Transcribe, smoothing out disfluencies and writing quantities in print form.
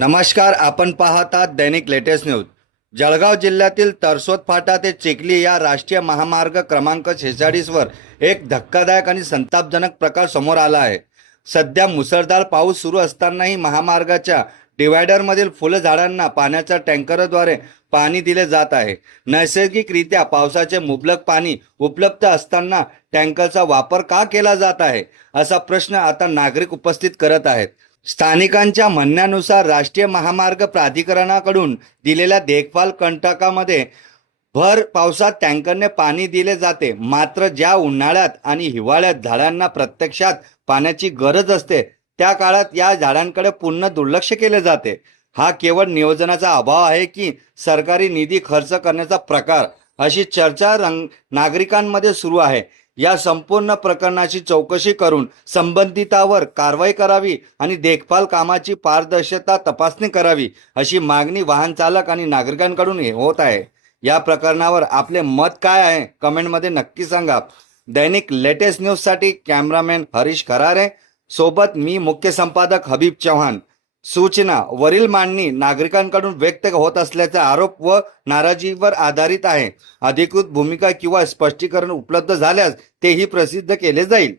नमस्कार, आपण पाहतात दैनिक लेटेस्ट न्यूज। जळगाव जिल्ह्यातील तरसोद फाटा ते चिखली या राष्ट्रीय महामार्ग क्रमांक 46 वर एक धक्कादायक आणि संतापजनक प्रकार समोर आला आहे। सध्या मुसळधार पाऊस सुरू असतानाही महामार्गाच्या डिवायडरमधील फुलझाडांना पाण्याच्या टँकरद्वारे पाणी दिले जात आहे। नैसर्गिकरित्या पावसाचे मुबलक पाणी उपलब्ध असताना टँकरचा वापर का केला जात आहे, असा प्रश्न आता नागरिक उपस्थित करत आहेत। स्थानिकांच्या म्हणण्यानुसार राष्ट्रीय महामार्ग प्राधिकरणाकडून दिलेल्या देखभाल कंत्राटामध्ये भर पावसात टँकरने पाणी दिले जाते, मात्र ज्या उन्हाळ्यात आणि हिवाळ्यात झाडांना प्रत्यक्षात पाण्याची गरज असते त्या काळात या झाडांकडे पूर्ण दुर्लक्ष केले जाते। हा केवळ नियोजनाचा अभाव आहे की सरकारी निधी खर्च करण्याचा प्रकार, अशी चर्चा नागरिकांमध्ये सुरू आहे। या संपूर्ण प्रकरणाची चौकशी करून संबंधितांवर कारवाई करावी आणि देखभाल कामाची पारदर्शकता तपासणी करावी, अशी मागणी वाहन चालक आणि नागरिकांकडून होत आहे। या प्रकरणावर आपले मत काय आहे, कमेंटमध्ये नक्की सांगा। दैनिक लेटेस्ट न्यूज साठी कॅमेरामॅन हरीश खरारे सोबत मी मुख्य संपादक हबीब चव्हाण। सूचना वरील मांडणी नागरिकांकडून व्यक्त होत असल्याचा आरोप व नाराजीवर आधारित आहे। अधिकृत भूमिका किंवा स्पष्टीकरण उपलब्ध झाल्यास तेही प्रसिद्ध केले जाईल।